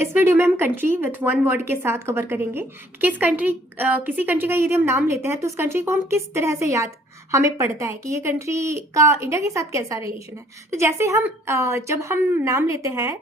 इस वीडियो में हम कंट्री विथ वन वर्ड के साथ कवर करेंगे कि किसी कंट्री का यदि हम नाम लेते हैं तो उस कंट्री को हम किस तरह से याद हमें पड़ता है कि ये कंट्री का इंडिया के साथ कैसा रिलेशन है। तो जैसे जब हम नाम लेते हैं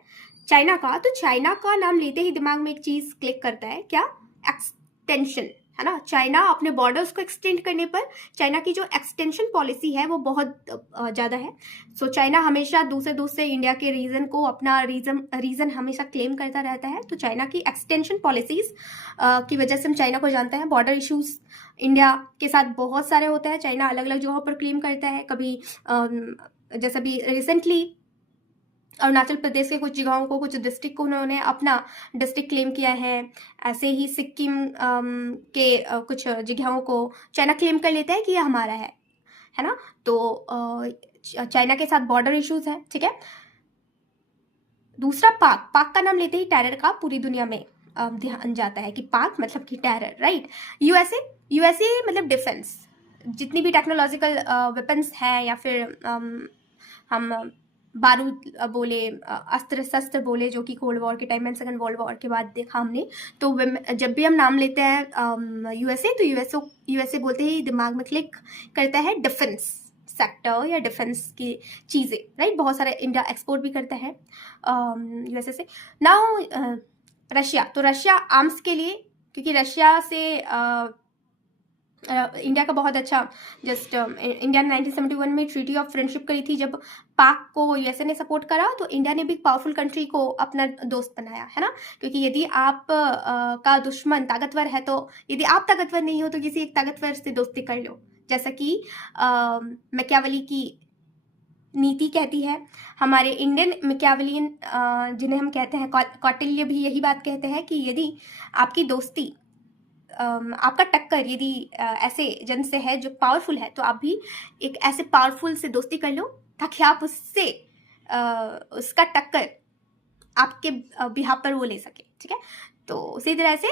चाइना का, तो चाइना का नाम लेते ही दिमाग में एक चीज क्लिक करता है, क्या? एक्सटेंशन, है ना। चाइना अपने बॉर्डर्स को एक्सटेंड करने पर चाइना की जो एक्सटेंशन पॉलिसी है वो बहुत ज़्यादा है। सो चाइना हमेशा दूसरे दूसरे इंडिया के रीजन को अपना रीजन हमेशा क्लेम करता रहता है। तो चाइना की एक्सटेंशन पॉलिसीज की वजह से हम चाइना को जानते हैं। बॉर्डर इश्यूज इंडिया के साथ बहुत सारे होते हैं। चाइना अलग अलग जगहों पर क्लेम करता है। कभी जैसे भी रिसेंटली अरुणाचल प्रदेश के कुछ जगहों को, कुछ डिस्ट्रिक्ट को उन्होंने अपना डिस्ट्रिक्ट क्लेम किया है। ऐसे ही सिक्किम के कुछ जगहों को चाइना क्लेम कर लेता है कि ये हमारा है ना। तो चाइना के साथ बॉर्डर इश्यूज है, ठीक है। दूसरा, पाक का नाम लेते ही टेरर का पूरी दुनिया में ध्यान जाता है कि पाक मतलब कि टेरर, राइट। यूएसए मतलब डिफेंस। जितनी भी टेक्नोलॉजिकल वेपन्स हैं या फिर हम बारूद बोले, अस्त्र शस्त्र बोले, जो कि कोल्ड वॉर के टाइम में, सेकंड वर्ल्ड वॉर के बाद देखा हमने। तो जब भी हम नाम लेते हैं यूएसए, तो यूएसए बोलते ही दिमाग में क्लिक करता है डिफेंस सेक्टर या डिफेंस की चीज़ें, राइट। बहुत सारे इंडिया एक्सपोर्ट भी करता है यूएसए से। नाउ रशिया, तो रशिया आर्म्स के लिए, क्योंकि रशिया से इंडिया का बहुत अच्छा, जस्ट इंडिया ने 1971 में ट्रीटी ऑफ फ्रेंडशिप करी थी। जब पाक को यूएसए ने सपोर्ट करा तो इंडिया ने भी पावरफुल कंट्री को अपना दोस्त बनाया, है ना। क्योंकि यदि आप का दुश्मन ताकतवर है, तो यदि आप ताकतवर नहीं हो तो किसी एक ताकतवर से दोस्ती कर लो। जैसा कि मैकियावेली की नीति कहती है। हमारे इंडियन मैकियावेलियन जिन्हें हम कहते हैं कौटिल्य, भी यही बात कहते हैं कि यदि आपकी दोस्ती, आपका टक्कर यदि ऐसे जन से है जो पावरफुल है, तो आप भी एक ऐसे पावरफुल से दोस्ती कर लो ताकि आप उससे उसका टक्कर आपके बिहाफ पर वो ले सके, ठीक है। तो उसी तरह से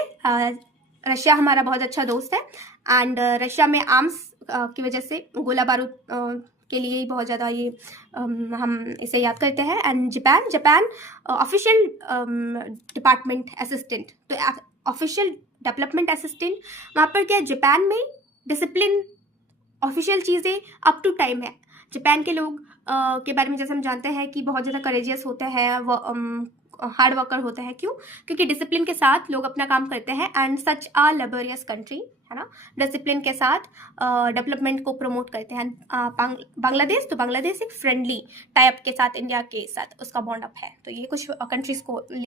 रशिया हमारा बहुत अच्छा दोस्त है। एंड रशिया में आर्म्स की वजह से, गोला बारूद के लिए ही बहुत ज़्यादा ये हम इसे याद करते हैं। And Japan official department assistant, तो ऑफिशियल डेवलपमेंट असिस्टेंट, वहाँ पर क्या, जापान में डिसिप्लिन, ऑफिशियल चीज़ें अप टू टाइम है। जापान के लोग के बारे में जैसे हम जानते हैं कि बहुत ज़्यादा करेजियस होते हैं, वो हार्ड वर्कर होते हैं। क्यों? क्योंकि डिसिप्लिन के साथ लोग अपना काम करते हैं। And such a laborious country, है ना। डिसिप्लिन के साथ डेवलपमेंट को प्रमोट करते हैं। बांग्लादेश, तो बांग्लादेश एक फ्रेंडली टाइप के साथ इंडिया के साथ उसका बॉन्ड अप है। तो ये कुछ कंट्रीज को